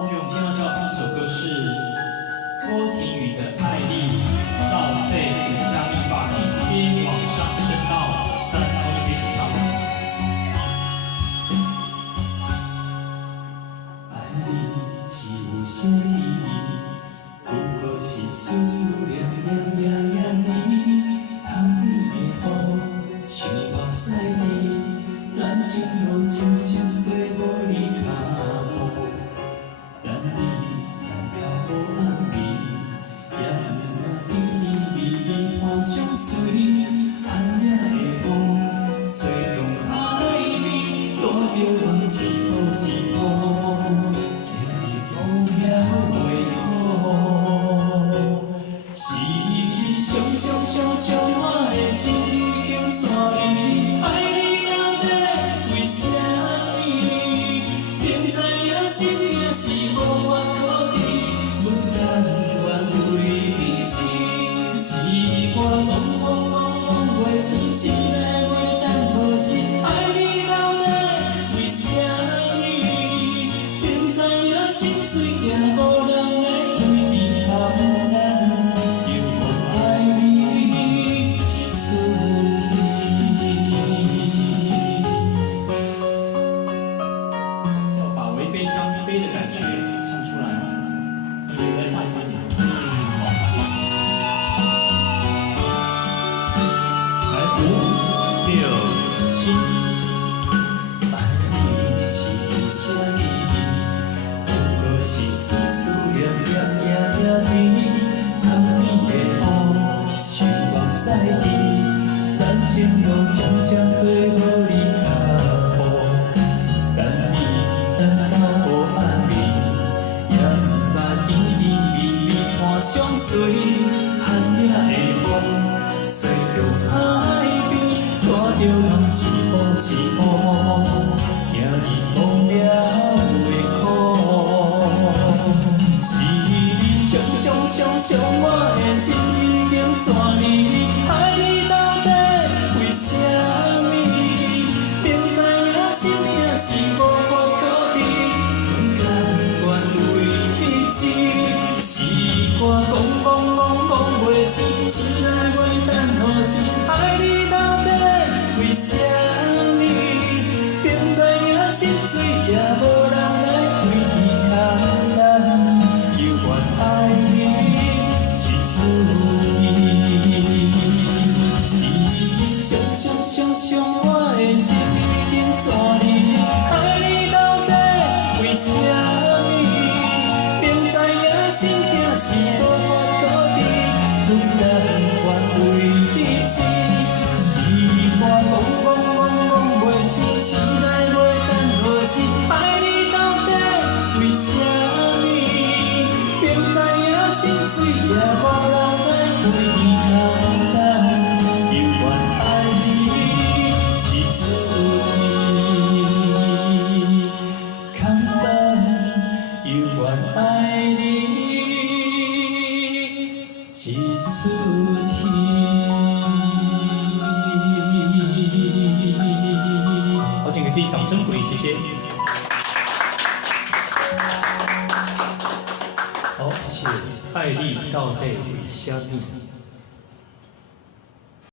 同学，我们今天要教唱这首歌是郭婷宇的《爱丽照背五下密》，把 key 直接往上升到3，我们可以一起唱。爱你是有啥意义？不过是思思念念夜夜你，窗边的雨像目屎滴，咱情路渐渐地无你脚步。 等你，等到无暗暝，也毋愿甜甜蜜蜜伴相随。暗夜的风，吹动海面，带着人一步一步，行入无影袂苦。是你上上上上我的心已经散离，爱你到底为啥呢？明知影心命是无法可治，不甘愿为你痴。是我懵懵懵懵袂醒，一个袂当无心。爱你到底为啥呢？明知影心碎也无人来对你坦然，犹原爱你一出要把为悲伤悲的感觉唱出来，所以在大声点。来5、6、7。爱你是有啥意义？不过是思思念念夜夜甜，窗边的雨像目屎滴，咱情路渐渐地无你脚步。等你等到无暗暝，也毋捌甜甜蜜蜜伴相随。暗夜的风，吹着海边，带着人一步一步，行入无了的苦。是你上上上上我的心已经散离，爱你到底为啥呢？明知影心命是无法可治，不甘愿为你痴。是我讲讲讲讲袂醒，一个袂当何时？爱你到底为啥呢？明知影心碎也无人来对你坦然，犹原爱你一出题。是你上上上上我的心已经散离，爱你到底为啥呢？明知影心痛是无法可治，不甘愿为你痴。是我懵懵懵懵袂醒，醒来袂当何时？爱你到底为啥呢？明知影心碎也无人来对你坦然，犹原爱你一出题。简单，犹原爱你一出题。好，请给自己掌声鼓励，谢谢。好，谢谢。爱丽到底为虾米？